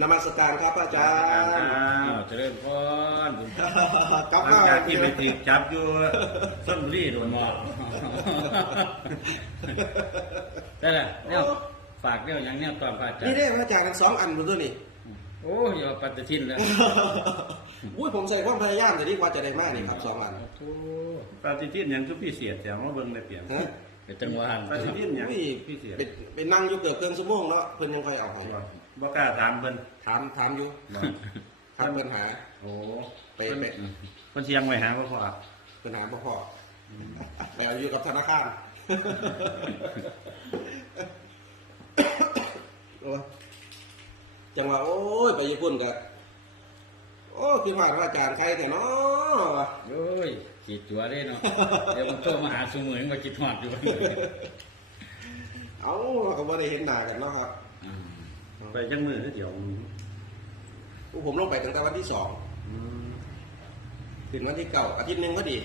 นมัสการครับอาจารย์อ้าวเจริญพรกลับหลัมางจากที่ไปติดจับอยู่ส้นบุรีโดนหมอกได้ละเนี่ยฝากเนี่ยอย่างเนี้ยตอนพระอาจารนี่ย์ได้พระอาจารย์ทั้งสองอันดูตัวนี่โอ้ยอย่าปฏิทินแล้วอุ้ยผมใส่ความพยายามแต่ดีกว่าจะได้มากนี่ครับสองอันโอ้ปฏิทินอย่างคือพี่เสียดแต่ว่าเบิ่งได้เปลี่ยนฮะเป็นจังหวะปฏิทินอย่างอุ้ยพี่เสียดไปไปนั่งอยู่เกือบเกินชั่วโมงเนาะเพิ่นยังค่อยเอาให้ บ่กล้าถามเพิ่นถามถามอยู่ครับปัญหา โอ้ไปเพิ่นไปเพิ่นเชียงไว้หาบ่พอปัญหาพ่อพ่อแต่อยู่กับธนาคารโอ้ยจังหวะโอ้ยไปญี่ปุ่นกันโอ้คือว่าพระอาจารย์ใครแต่เนาะโอ้ยขีดตัวได้เนาะเดี๋ยวมันโทรมาหาสมุนมาคิดฮอดอยู่เอ้าเราก็ไม่ได้เห็นหน้ากันเนาะครับอืม ไปจังมือเดี๋ยวอู้ผมลงไปตั้งแต่วันที่สองอืมถึงวันที่เก้าอาทิตย์หนึ่งก็ดี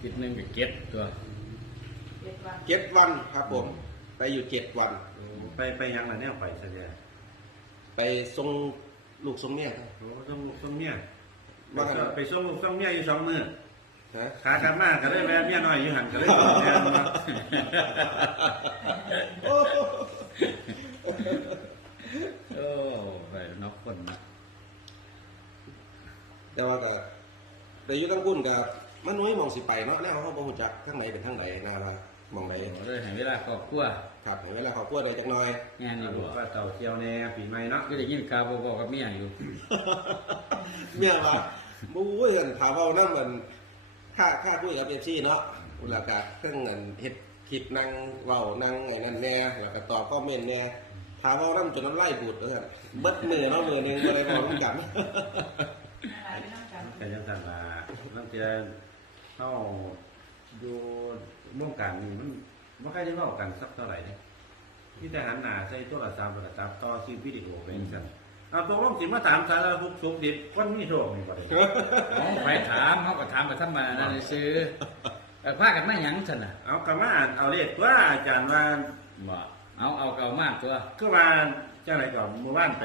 คิดหนึงก็เก็บตัวเจ็ดวันครับผม ไปอยู่เจ็ดวัน ไปไปยังล่ะเนี่ยไปซะเด้อไปส่งลูกส่งเมียครับ โอ้ต้องต้องเมียว่าไงไปส่งลูกส่งเมียอยู่สองมื้อฮะ ขากลับมาก็เลยแวะเมียน้อยอยู่หั่นก็เลยส่งแทนมา โอ้โห โอ้ไปนอก คนนะแต่ว่าก็แต่อยู่ทั้งพุ่นกับมันนุ้ยมองสิไปเนาะแน่เขาบ่ฮู้จักทั้งไหนเป็นทั้งไหนนะว่ามองไหนโอ้เลยให้เวลาครอบครัวครับเวลาเขากลัวได้จักหน่อยงานนี่บ่ว่าเต่าเที่ยวแน่ปีใหม่เนาะก็ได้ยินข่าวบ่บอกกับเมียอยู่ เมียว่าบู้ยกันถามว่านั่นมันค่าค่าคุยกับเอฟซีเนาะแล้วก็เครื่องเงินเฮ็ดคลิปนั่งเว้านั่งไอ้นั่นแน่แล้วก็ตอบคอมเมนต์แน่ ถามว่านั่นจนนั้นไล่บูดเลยครับเบิดมือเนาะมือหนึงบ่ได้บอกนำกันแต่ยังสั่นว่าลังเทียเข้าอยู่วงการนี้มันไม่ค่อยได้เว้ากันสักเท่าไหร่เนี่ยที่แต่หันหน้าใส่โทรศัพท์โทรศัพท์ต่อคลิปวิดีโอไปสั่นเอาตัวลงสิมาถามสารทุกข์สุขดิบคนมีโชคนี่บ่ได้เอาไปถามเขาก็ถามไปธรรมดานั่นซื้อเออพากันมาหยังซั่นน่ะเอากลับมาเอาเลขว่าอาจารย์ว่าบ่ เอาเอาเก่ามากตัวคือว่าเจ้าไหนก่อนเมื่อวานไป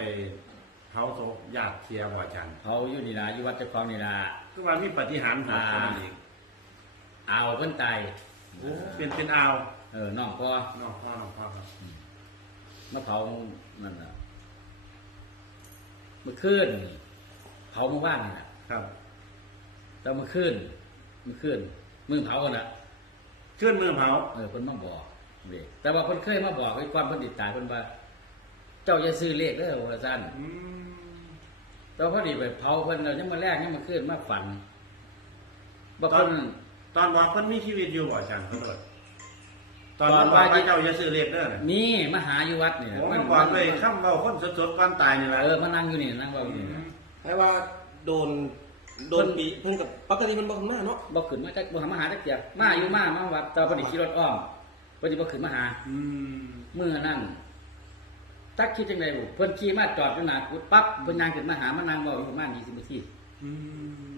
เผาศพญาติเทียบ่อาจารย์เขาอยู่นี่ล่ะอยู่วัดเจ้าของนี่ล่ะคือว่ามีปฏิหารย์ของคนอีกเอาเพิ่นตายโอ้เป็นเป็นอ่าวเออน้องพ่อน้องพ่อน้องพ่อครับมาเผานั่นน่ะเมื่อคืนนี่เผาเมื่อวานนี่น่ะ ครับ แต่เมื่อคืนเมื่อคืนมึงเผากันน่ะขึ้นมือเผาเออเพิ่นมาบอก เด็กแต่ว่าเพิ่นเคยมาบอกไอ้ความเพิ่นติดตายเพิ่นว่า เจ้าอย่าซื้อเลขเด้อว่าซั่นอืมแต่ว่าพอดีไปเผาเพิ่นแล้วยังมาแรกยังมาคืนมาฝันบ่ตอเพิ่นนตอนบอกเพิ่นมีชีวิตอยู่บ่อาจารย์เขาเปิดตอนตอนบอกว่า ว่าเจ้าอย่าซื้อเลขเด้อน่ะมีมาหาอยู่วัดนี่โอ้มันบอกเลยคำเว้าคนสดๆก่อนตายนี่แหละเออมานั่งอยู่นี่นั่งเว้าอยู่นี่นะ ให้ว่าโดนโดนปีเพิ่งกับปกติมันบ่ขึ้นมาเนาะบ่ขึ้นมาจักบ่หามาหาจักเกียบมาอยู่มามาวัดแต่ว่าเพิ่นสิขี่รถอ้อม เพิ่นสิบ่ขึ้นมาหาอืมมื้อนั้นตักคิดจังไดบุเพิ่นขี่มาจอดอยู่หน้ากุฏิปั๊บเพิ่นย่างขึ้นมาหามานั่งเว้าอยู่ประมาณ20นาทีอืม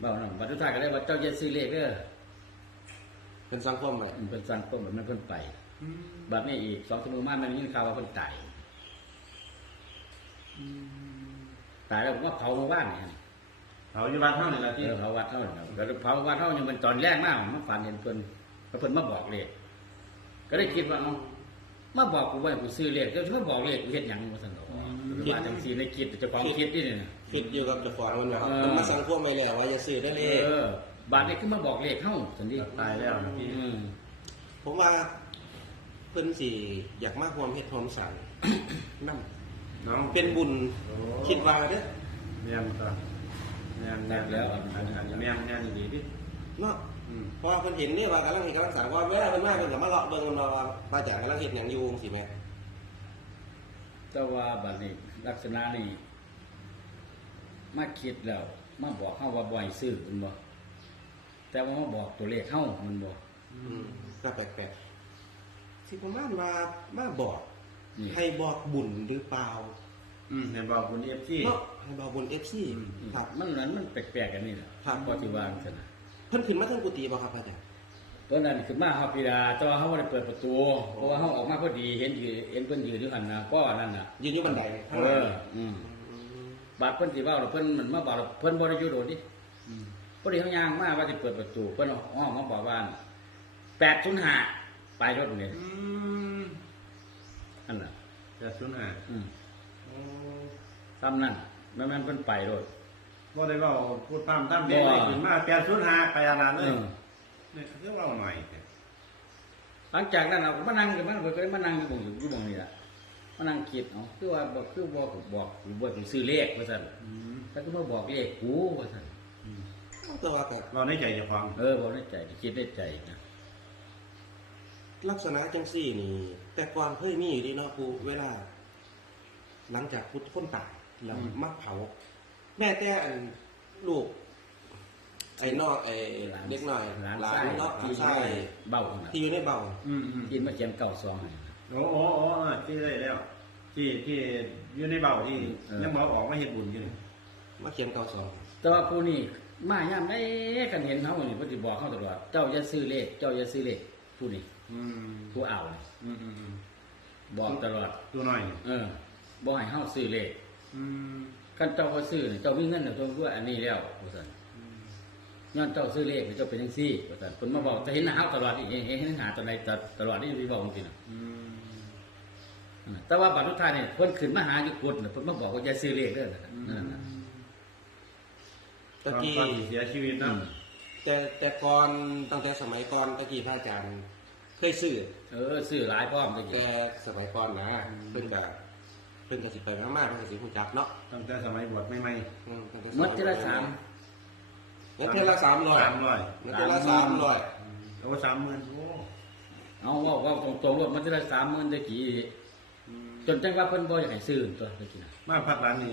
เว้านั่นบัดสุดท้ายก็เลยว่าเจ้าอย่าซื้อเลขเด้อเป็นสังคมไปมันเป็นสังคมแบบนั้นเพิ่นไปอืมบัดนี้อีก2ชั่วโมงมามันได้ยินข่าวว่าเพิ่นตายตายแล้วผมว่าเผาเมื่อวานนี่ เผาอยู่บ้านเฮานี่ล่ะที่เออเผาวัดเท่านั้นครับแล้วเผาวัดเท่ายังมันตอนแรกมากมันฝันเห็นเพิ่นแล้วเพิ่นมาบอกเลข ก็ได้คิดว่าเอ้ามาบอกกูว่ากูซื้อเลขก็ช่วยบอกเลขกูเฮ็ดหยังบ่ซั่นดอกหรือว่าจังซี่ในคิดเจ้าของคิดนี่นี่นะ คิดอยู่กับเจ้าของมันว่าเออ มันมาสังคมไปแล้วว่าอย่าซื้อได้อเลยเออบาดนี้คือมาบอกเลขเฮาซั่นดิตายแล้วนะพี่ อืมผมว่าเพิ่นสิอยากมาความเฮ็ดความสั่งนำน้องเป็นบุญโอ้คิดว่าเด้อแม่นก็แม่นแม่นแล้วอันอันอันแม่นแม่นดีดิเนาะอืม เพราะเพิ่นเห็นนี่ว่ากำลังเฮ็ดกำลังสั่งว่าเวลาเพิ่นมาเพิ่นก็มาเลาะเบิ่งมันว่าพระอาจารย์กำลังเฮ็ดหยังอยู่จังซี่แหมแต่ว่าบัดนี้ลักษณะนี้มาคิดแล้วมาบอกเฮาว่าบ่ให้ซื้อมันบ่แต่ว่ามาบอกตัวเลขเฮามันบ่อืมก็แปลกๆสิประมาณว่ามาบอกนี่ให้บอกบุญหรือเปล่าอืมเห็นบอกคุณเอฟซีเนาะให้บอกบุญ FC อืมครับ มันนั้นมันแปลกๆกันนี่แหละครับ พอที่วางซะนะ เพิ่นขึ้นมาทางกุฏิบ่ครับพระอาจารย์ ตัวนั้นคือมาเฮาพิดาแต่ว่าเฮาบ่ได้เปิดประตู เพราะว่าเฮาออกมาพอดีเห็นอยู่เห็นเพิ่นยืนอยู่หั่นน่ะก็นั่นน่ะยืนอยู่บันไดเอออืมบาดเพิ่นสิเว้าแล้วเพิ่นมันมาบอกแล้วเพิ่นบ่ได้อยู่โดดดิพอดีเขาย่างมาว่าสิเปิดประตู เพิ่นอ้อมมาบอกว่า805ไปรถนี่อืมนั่นน่ะจะสุนหาอืมโอ้ซ้ำนั่นแม่นเพิ่นไปรถ บ่ได้เว่าพูดตามตามเด็กบ่ได้ขึ้นมาแปดสุนหาไปอาราเลเอยอเนี่ยคือเว่าหน่อยแต่หลังจากนั้นเราก็มานั่งกันมันก็เลยมานั่งอยู่บ่อยู่อยู่บ่นี่ล่ะมานั่งคิดเอาคือว่าบอกคือบอกบอกบอกสิซื้อเลขว่าซั่นอืมแต่ก็มาบอกเลขกูว่าซั่นอืมแต่ว่ากับเราในใจเจะฟังเออบอกในใจคิดในใจนะลักษณะจังซี่นี่ แต่ก่อนเคยมีอยู่ดีเนาะครูเวลา หลังจากพุทธคนตายแล้วมักเผา แม่แต่อันลูก ไอ้นอกไอ้เด็กน้อยหลานหลาชานยเนาะที่ใช่เบ้าคนน่ะที่อยู่ในเบาอืมอืมกินมาเขียนเก่าซองให้ โอ้โอ้โอ้อะที่ได้แล้ว ที่ที่อยู่ในเบาที่เออ ยังบ่ออกมาเฮ็ดบุญอยู่นี่มาเขียนเก่าสองแต่ว่าผู้นี้มายามได้กันเห็นเฮานี่เพิ่นสิบอกเฮาตลอดเจ้าอย่าซื้อเลขเจ้าอย่าซื้อเลขผู้นี้อืมผู้เอานี่อืมอืมอืมบอกตลอด ตัวน้อยนี่เออบ่ให้เฮาซื้อเลขอืม คันเจ้าบ่ซื้อนี่เจ้ามีเงินน่ะตัวด้วยอันนี้แล้วว่าซั่นอืมย้อนเจ้าซื้อเลขนี่เจ้าเป็นจังซี่ว่าซั่นเพิ่นมาบอกแต่เห็นหน้าเฮาตลอดอีกเห็นเห็นหน้าตอนใดตลอดที่พี่บอกจริงๆน่ะอืมแต่ว่าบัตรทุกท่ายเนี่ยเพิ่นขึ้นมาหาอยู่กุดน่ะเพิ่นมาบอกว่าอย่าซื้อเลขเด้อนั่นน่ะตะกี้ตอนเสียชีวิตอืนะมแต่แต่ก่อนตั้งแต่สมัยก่อนตะกี้พระอาจารย์เคยซื้อเออซื้อหลายพร้อมตะแกกี้สมัยก่อนนะเพิ่นแบบ เพิ่นก็สิไปมากๆเพิ่นก็สิฮู้จักเนาะตั้งแต่สมัยบวชใหม่อืมตั้งแต่หมดทีละสามเงินเทอละสามร้อยสามร้อยเงินเทอละสามร้อยเอาว่าสามหมื่นโอ้เอาเว่าเว่าตรงๆว่ามันจะได้สามหมื่นตะกี้อืมจนจังว่าเพิ่นบ่อยากให้ซื้อตัวตะกี้น่ะมาพักร้านนี้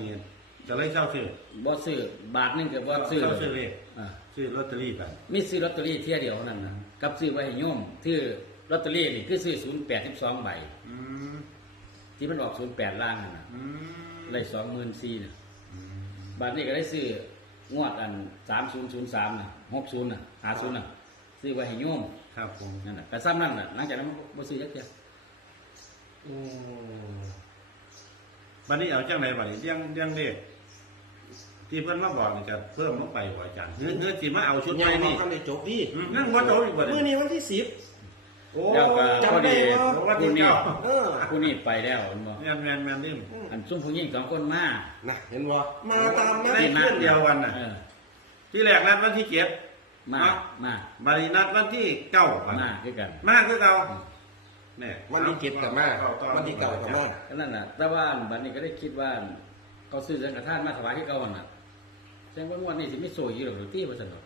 จะเลยเช่าซื้อบ่ซื้อบาทหนึงก็บ่ซื้อเช่าซื้อเลขอ่าซื้อลอตเตอรี่ไปมีซื้อลอตเตอรี่เที่ยเดียวเท่านั้นน่ะกับซื้อไว้ให้โยมที่ลอตเตอรี่นี่คือซื้อ082ใบอืม ที่มันออก08ล่างนั่นน่ะอืมได้24,000น่ะอืมบาทนี้ก็ได้ซื้องวดอัน3003น่ะ60น่ะ50น่ะซื้อไว้ให้โยมครับผมนั่นน่ะแต่ซ้ำนั่นน่ะหลังจากนั้นมันบ่ซื้อจักเที่ยโอ้บัดนี้เอาจังไหนบัดนี้เลี้ยงเลี้ยงเลขที่เพิ่นมาบอกนี่จะเพิ่มลงไปบ่อาจารย์เนื้อเนื้อสิมาเอาชุดใหยัญ่งบ่นี่ทันได้จบดิอืมนั่งบ่โตอีกบ่มื้อเนี่ยนี้วันที่สิบโอ้ แล้วก็จำพอได้ดีบ่ วันผู้ที่นี้เก้า เออผู้นี้ไปแล้วเห็นบ่แม่นแม่นแม่นนิ่มอันซุ่มผู้หญิงสองคนมาน่ะเห็นบ่ มาตามนัดได้นัดเดียววันน่ะเออที่แรกนัดวันที่เจ็ดมาเนาะมาบัดนี้นัดวันที่เก้าบัดมานี้คือกัน มาคือเก่าเนี่ยวันที่เจ็ดกับมาวันที่เก้ากับมา ก็นั่นน่ะ แต่ว่าบัดนี้ก็ได้คิดว่า เขาซื้อสังฆทานมาถวายให้เขาหั่นน่ะแสดงว่างวดนี้สิไม่โซยอยู่หรอกหรือตี้ว่าซั่นดอก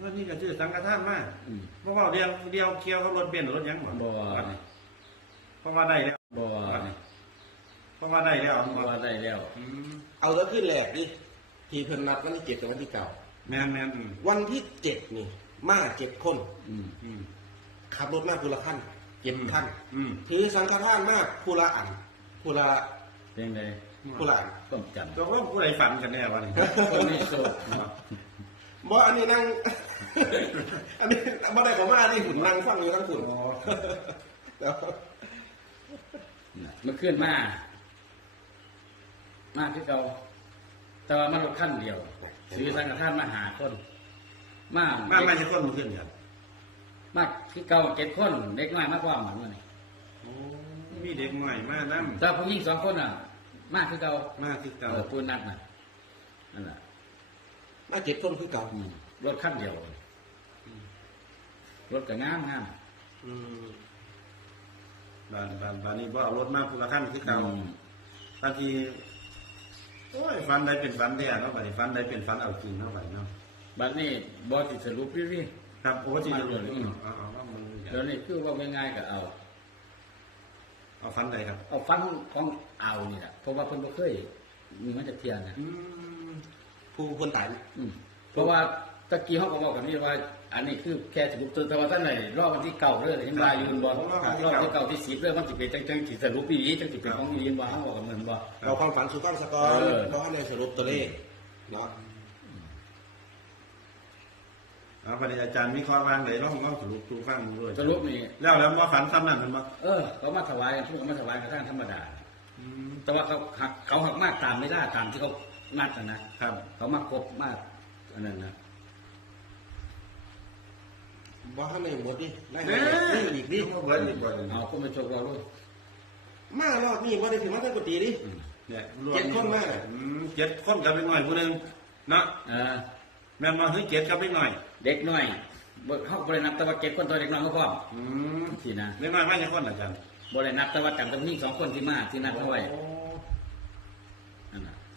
วันนี้ก็ชื่อสังฆทานมาอืม เพราะว่าเดียวเดียวเคียวกับรถเบนซ์รถหยังบ่บ่บัดนี้เพราะว่าได้แล้วบ่เพราะว่าได้แล้วบ่ว่าได้แล้ว อืมเอาแล้วขึ้นแรกดิที่เพิ่นนัดวันที่เจ็ดกับวันที่เก้าแม่นแม่นอืมวันที่เจ็ดนี่ มาเจ็ดคน อืมอืม ขับรถมาผู้ละขั้นเจ็ดขั้นอืมถือสังฆทานมากผู้ละอันผู้ละเพียงใดผู้ละอัน ต้องจำ ตกลงผู้ใดฝันกันแน่วะนี่ คนมีโชค บ่อันนี้นั่ง อันนี้บ่ได้ผมว่าอันนี้หุ่นนั่งฟังอยู่ทั้งหุ่นอ๋อแล้วน่ะมันขึ้นมา มาคือเก่าแต่ว่ามันรถคันเดียวซื้อสังฆทานมาหาคน มามาไม่ใช่คนมาขึ้นกันมาคือเก่าเจ็ดคนเด็กน้อยมากกว่าหมันวะนี่โอ้มีเด็กใหม่มานํแต่ผู้หญิงสองคนอะ มากคือเก่ามาที่เก่าเออปูนัดน่ะนั่นแหละ มาเจ็ดคนคือเก่าอืมรถคันเดียวรถก็งามงามอืมบ้านบ้านบ้านนี้บ่เอารถมาผู้ละคันคือเก่าอืมบางทีโอ้ยฟันได้เป็นฟันแท้เนาะบัดนี้ฟันได้เป็นฟันเอาจริงเนาะบัดนี้เนาะบัดนี้บอสิสรุปพี่ครับโอ้จริงจังเลยอืมเอาเอาว่ามึงเดี๋ยวนี้คือว่าง่ายๆก็เอา เอาฟันใดครับ เอาฟันของเอานี่แหละเพราะว่าเพิ่นบ่เคยมีมันจะเทียนนะอืม ผู้คนตายอืมเพราะว่าตะกี้เขาก็บอกกันนี่ว่า อันนี้คือแค่สรุปแต่ว่าท่านไหนรอบวันที่เก่าเลยเห็นว่าอยู่บ่รอบที่เก่าที่สิบเลยมันสิเป็นจังจังสิสรุปอีหลีจังสิเป็นของอีหลีบ่เขาบอกกันเหมือนบ่เอาความฝันสู่ฟังสะกอนเออ เพราะว่าในสรุปตัวเลขเนาะเอาปฏิอาจารย์มีข้อวางไหนลองลองสรุปดูฟังดูด้วยสรุปนี่แล้วแล้วมาฝันซ้ำนั่นมันมาเออเขามาถวายกันทุกคนมาถวายกระทั่งธรรมดา แต่ว่าเขาหักเขาหักมากตามไม่ได้ตามที่เขา นัดนะนะครับ เขามาครบมากอันนั้นนะ บ่ให้ไม่หมดดิได้เอ๊นี่อีกดิเบิร์ดอีกคนเอาคนมาโชคเราด้วยมารอบนี้บ่ได้ถึงมาได้กุฏิดิเนี่ยรวเจ็ดคนมา อืมเจ็ดคนกับเล็กน้อยผู้หนึ่งเนาะเออแม่นมาถึงเจ็ดกับเล็กน้อย เด็กน้อยบ่เขาบรินับแต่ว่าเก็บคนตัวเด็กน้อยก็พร้อมอืมทีนะเล็กน้อยมาจากคนอาจารย์บรินับแต่ว่าจำจำนิ่งสองคนที่มาที่นัดเอาไว้นั่นน่ะ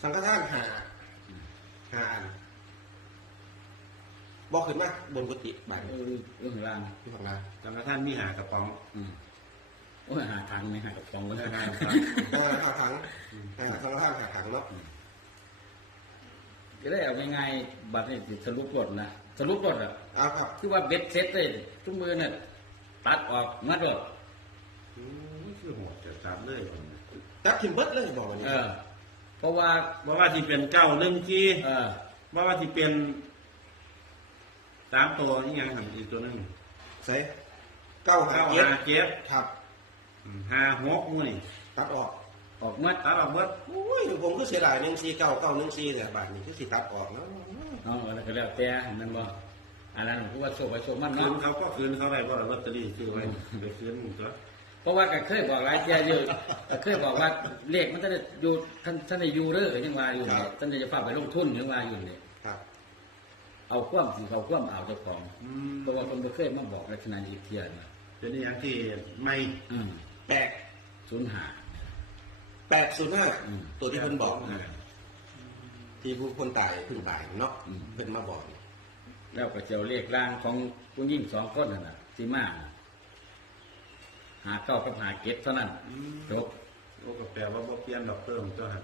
สังฆทานหาหาอันบอกขึ้นมาบนกุฏิบาทเออเรื่องรางที่ฝั่งล่างจังกระท่านมีหากระป๋อง อืมโอ้ยหาทางไม่หากับฟองก็ได้หาเออหาถังหาสังฆทานหาถังเนาะก็ได้เอาง่ายๆบัตรนี่สรุปรถนะสรุปรถอะเอาครับคือว่าเบ็ดเซ็ตเลยทุกมือเนี่ยตัดออกมัดรถอืมคือโหดจะจับเลยจับทิมเบิดเลยบอกวันนี้ เออเพราะว่าว่าว่าที่เป็นเก้าหนึ่งที่เออว่าว่าที่เป็นสามตัวนี่ยังหันอีกตัวหนึงใส่เก้าหาเก้าเจ็ดห้าเจ็ดครับ อืมห้าหกมูนี่ตัดออก ออกมัดตัดออกเบิดโอ้ยผมก็เสียดายหนึ่งสี่เก้าเก้าหนึ่งสี่แต่บาทนี้คือสิตัดออกเนาะเอาอะไรก็แล้วแต่นั่นบ่อันนั้นคือว่าโชคไปโชคมันคืเนาะนเขาก็คืนเขาได้เพราะลอตเตอรี่ซื้อไว้ไปคืนมึงก็ เพราะว่าก็เคยบอกหลายเที่ยอยู่ก็เคยบอกว่าเลขมันจะได้อยู่ท่านท่านได้อยู่เด้อยังว่าอยู่เนี่ยท่านได้จะฝากไปลงทุนยังว่าอยู่เนี่ยครับเอาความสิเขาความเอาเจ้าของอืมเพราะว่าคนบ่เคยมาบอกลักษณะอีกเที่ยนะเป็นอย่างที่ไม่อืมแปดศูนย์หา แปดศูนย์ห้าอืม ตัวที่เพิ่นบอกอ่าที่ผู้คนตายเพิ่งตายเนาะอืม เพิ่นมาบอกแล้วก็เจ้าเลขร่างของผู้หญิงสองคนนั่นน่ะสิมา หาเก้ากับหาเก็ดเท่านั้นจบโอ้ก็แปลว่าบ่เปลี่ยนดอกเพิ่มตัวหัน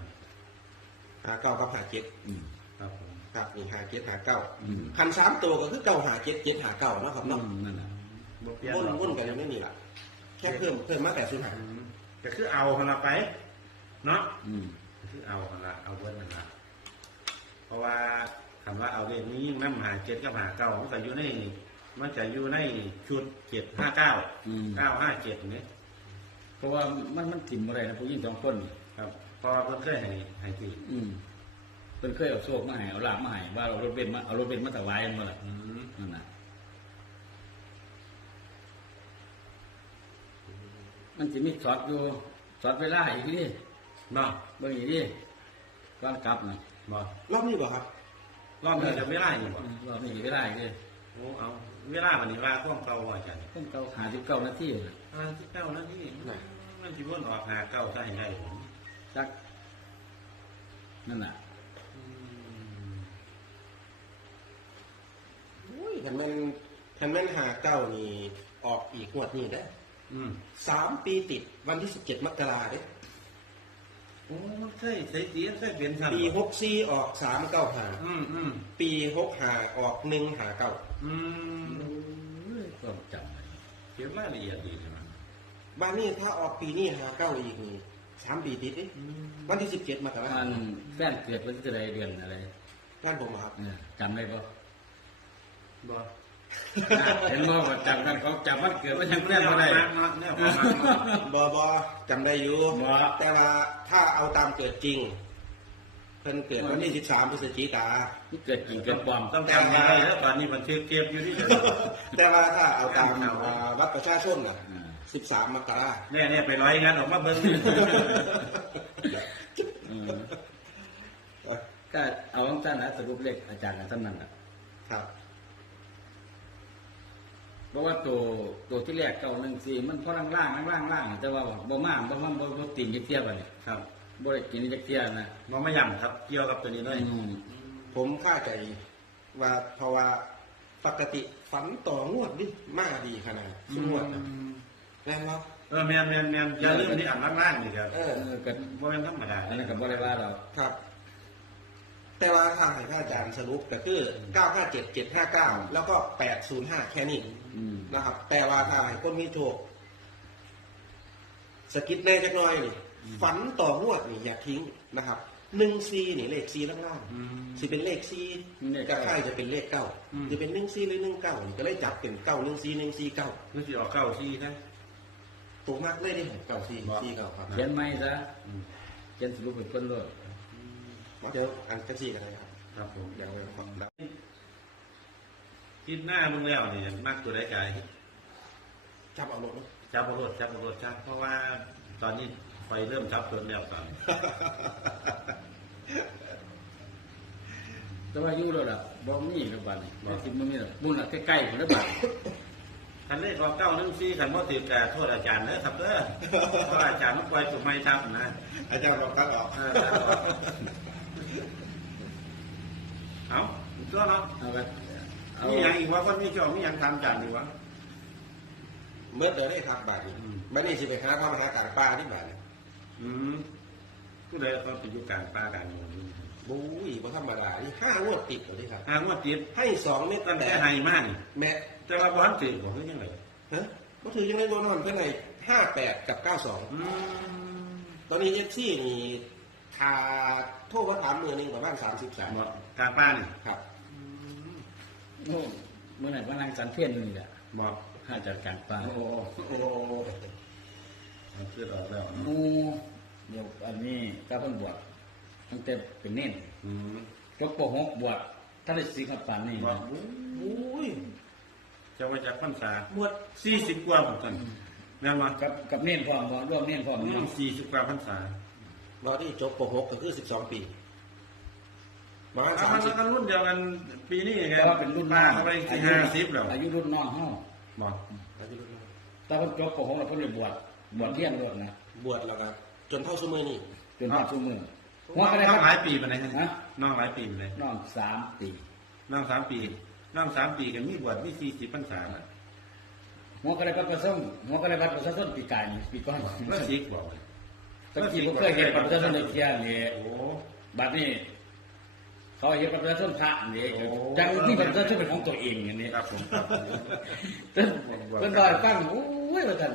หาเก้ากับหาเจ็ดอืมครับผมครับนี่หาเจ็ดหาเก้าอืมคันสามตัวก็คือเก้าหาเจ็ดเจ็ดหาเก้าเนาะครับอืเนาะมนั่นน่ะบ่เปลี่ยนวนดอกวนกันอยู่ไม่มีละแค่เพิ่มเพิ่มมาแต่ศูนย์หาอืมก็คือเอาคนละไป เนาะอืมก็คือเอาคนละเอาเบิดมันละเพราะว่าคำว่าเอาเรื่องนี้ยิ่งน้ำหาเจ็ดกับหาเก้ามันก็อยู่ใน มันจะอยู่ในชุดเจ็ดห้าเก้าอืมเก้าห้าเจ็ดนี่เพราะว่ามันมันถิ่มอะไรนะผู้หญิงสองคนครับเพราะว่าเพิ่นเคยให้ให้ที่อืมเพิ่นเคยเอาโชคมาให้เอาลาบมาให้ว่าเอารถเบนซ์มาเอารถเบนซ์มาถวายมันบ่ล่ะอืมนั่นน่ะมันจะมีสอดอยู่สอดเวลาอีกนี่เนาะเบิ่งอีกนี่ก่อนกลับนะบ่รอบนี้บ่ครับรอบนี้จะไม่ได้อยู่บ่รอบนี้เวลาอีกนี่โอ้เอา เวลาวันนี้ว่าข้องเก่าว่าจังเพิ่นเก้าหาสิบเก้านาทีน่ะห้าสิบเก้านาทีมันสิวนออกหาเก้าได้ได้ผมจักนั่นน่ะอุ้ยคันแม่นคันแม่นหาเก้านี่ออกอีกงวดนี้ได้ออืมสามปีติดวันที่สิบเจ็ดมกราเด้อ โอ้มันเคยใส่สีเคยเปลี่ยนชั้นปีหกสี่ออกสามเก้าหาอืมอืมปีหกหาออกหนึ่งหาเก้าอืมโอ้ยความจำเลยเก็บรายละเอียดดีใช่ไหมบ้านนี้ถ้าออกปีนี้หาเก้าอีกนี่สามปีติดเด้วันที่สิบเจ็ดมกรามันแฟนเกิดวันที่เท่าไรเดือนอะไรงานผมอะครับเออจำได้ปะบ่ เห็นบ่ว่าจำกันเขาจำวันเกิดว่ายังแฟนบ่ได้เนี่ยประมาณนั้นบอบอจำได้อยู่บ่ แต่ว่าถ้าเอาตามเกิดจริง เพิ่นเกิดวันที่สิบสามพฤศจิกาที่เกิดจริงเกิดปลอม ต้องจำได้แล้วตอนนี้มันเทียบเก็บอยู่ที่เดียวแต่ว่าถ้าเอาตามอ่าวัดประชาชนน่ะอ่าสิบสามมกราเนี่ยเนี่ยไปร้อยงานออกมาเบิ่งเออก็เอาของท่านนะสรุปเลขอาจารย์กันท่านนั้นน่ะ ครับ เพราะว่าตัวตัวที่แรกเก้าหนึ่งสี่มันพอล่างล่างล่างล่างแต่ว่าบ่มาบ่มาบ่บ่ติ่งจักเทียบอะนี่ครับบ่ได้กินจักเทียนะมองไม่ย่ำครับ เกี่ยวกับตัวนี้เลยอืมผมเข้าใจว่าเพราะว่าปกติฝันต่องวดดิมาดีขนาดทุกงวดนะแน่นอนเออแมนแมนแมนอย่าลืมที่อ่านล่างๆนี่ครับเอเอออก็ว่าเป็นธรรมดาอันนั้นก็บ่ได้ว่าเราครับ แต่ว่าทางให้พระอาจารย์สรุปก็คือ 957 759 แล้วก็ 805 แค่นี้อืมนะครับ แต่ว่าถ้าให้คนมีโชคสกิดแน่จักหน่อยนี่ฝันต่องวดนี่อย่าทิ้งนะครับหนึ่งซีนี่เลขซีล่างอืม ๆสิเป็นเลขซีเลขกระเก้าค่ายจะเป็นเลขเก้าอืมจะเป็นหนึ่งซีหรือหนึ่งเก้านี่ก็เลยจับเป็นเก้าหนึ่งซีหนึ่งซีเก้ามันสิออกเก้าซี่นะ ตัวมากเลยได้เก้าซีบอกซีเก้าครับ เขียนไม่ซะอืม เขียนสรุปเป็นคนโลด เดี๋ยวอันจังซีกันเลยครับครับผมอย่างไรครับคิดหน้ามึงแล้วนี่มากตัวได้กายจับเอารถเนอะจับเอารถจับเอารถจับเพราะว่าตอนนี้ไฟเริ่มจับตัวแล้วตอนนี้แต่ว่าอยู่แล้วล่ะบ่มีแล้วบัดนี้บ่สิบ่มีแล้วบุญน่ะใกล้ๆพุ่นแล้วบัดคันเลขออกเก้าหนึ่งซี่คันว่าติดแต่โทษอาจารย์เด้อครับเด้อเพราะว่าอาจารย์มันปล่อยตัวไม่ทับนะอาจารย์บอกตัดออก เออตัดออกเอาตัวเนาะเอาก็เอามีอย่างอีกว่าคนมีจอมีอย่างทำจานดีวะเมื่อเดี๋ยวได้ครับบาทนี้อืมบัดนี้สิไปหาความหากลางป่าที่บาทนี้อืมผู้ใดเขาไปอยู่กลางป่ากลางเมืองนี่บู๊ยบ่ธรรมดานี่ห้างวดติดเลยที่ครับหางว่าติดให้สองเม็ดตั้งแต่แต่ไห้มากนี่แม่แต่ว่าบ้านตื่นผมก็ยังไงฮะก็ถือยังไงตัวนอนเพื่อนในห้าแปดกับเก้าสองอืมตอนนี้เอฟซีนี่ ทาโทษว่าถามมือหนึงประมาณสามสิบสามเหมาะกลางป่านี่ครับโอ้มื้อนั้นมานั่งสันเพียนอยู่นี่แหละเหมาะข้าจัดการป่าโอ้โหโอ้โหมันเกิดออกแล้วหมูเดี๋ยวอันนี้ถ้าเพิ่นบวชตั้งแต่เป็นเน้นอืมจบป .6 บวชถ้าได้สิครับปานนี้เหมาะนะอุ้ยจะมาจากพรรษาหมดสี่สิบกว่าผมกันแม่นมากับกับเน้นพร้อมบ่ร่วมเน้นพร้อมอืมเนาะสี่สิบกว่าพรรษา บอที่จบปหกก็คือสิบสองปีประมาณถ้าสามมันสิบ ก็รุ่นเดียวกันปีนี้ไงแต่ว่าเป็นรุ่นน้องเข้าไปสี่ห้าสิบแล้วอายุรุ่นน้องเฮาบอกถ้าเพิ่นจบป .6 แล้วเพิ่นเลยบวชบวชเที่ยงรวดนะบวชแล้วก็จนเท่าสมัยนี้จนฮอดซุมื้อน้หัวก็ได้องหคลารับยปีไปไหนฮะ น้องหลายปีไปไหนน้องสามปีน้องสามปีน้องสามปีกันมีบวชมีสี่สิบพรรษาน่ะหัวก็ได้บัตรประชาชนหัวก็ได้บัตรประชาชนปีกายนี่ปีก่อน แล้วสิกบอกเลย ตะกี้ผมเคยเห็นบัตรประชาชนในเที่ยงนี่โอ้บัตรนี่เขาเห็นบัตรประชาชนพระนี่โอ้จังที่บัตรประชาชนเป็นของตัวเองอย่างนี้ครับผมครับผมเพิ่นเพิ่นลอยฟังโอ้ยว่าท่าน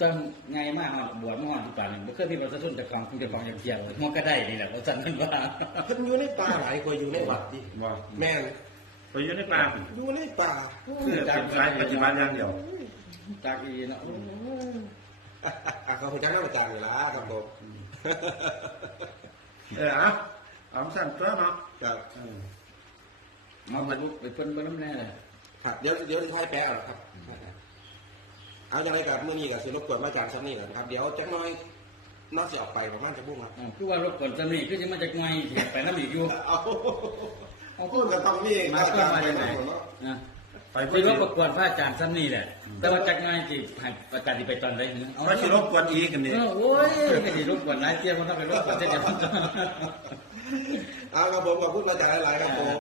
จังไงมากบวชมาฮอดทุกปานนี่บ่เคยมีประชาชนแต่ของคุณจะของอย่างเที่ยงเลยหัวก็ได้นี่แหละว่าซั่นมันว่าเพิ่นอยู่ในป่าหลายคนอยู่ในวัดดิบอกแม่นไปอยู่ในป่าผมอยู่ในป่าคือเป็นสายปฏิบัติอย่างเดียวจากอีเนาะอะ เขาคงจะนั่งอาจารย์อยู่แล้วครับผมเออเอาเอาสั่นตัวเนาะครับเออเอาไปบุกไปเพิ่นเบิ่งนำแน่เลยครับเดี๋ยวเดี๋ยวจะให้แปะเอาครับเอาอย่างไรกับเมื่อนี้กับสิรบกวนมาอาจารย์ชั้นนี้นะครับ เดี๋ยวจักหน้อยน่าจะออกไปประมาณจะบุ้งครับอ๋อคือว่ารบกวนซะนี่คือสิมาจากไงสิไปนำอีกอยู่เอาเอาพูดกับตอมนี่เองมาอาก็จารย์มาไปจากไหไหนนนะ ไปไปเพื่อรบกวนพระอาจารย์ซ้ำนี่แหละ แต่ว่าจากงานจีให้อาจารย์ที่ไปตอนไหนเหรอเอาไปสิรบกวนอีกกันนี่เออโอ้ยไม่ได้รบกวนนายเตี้ยมันถ้าไปรบกวนจะจะเอาครับผมขอบคุณอาจารย์หลายๆครับผม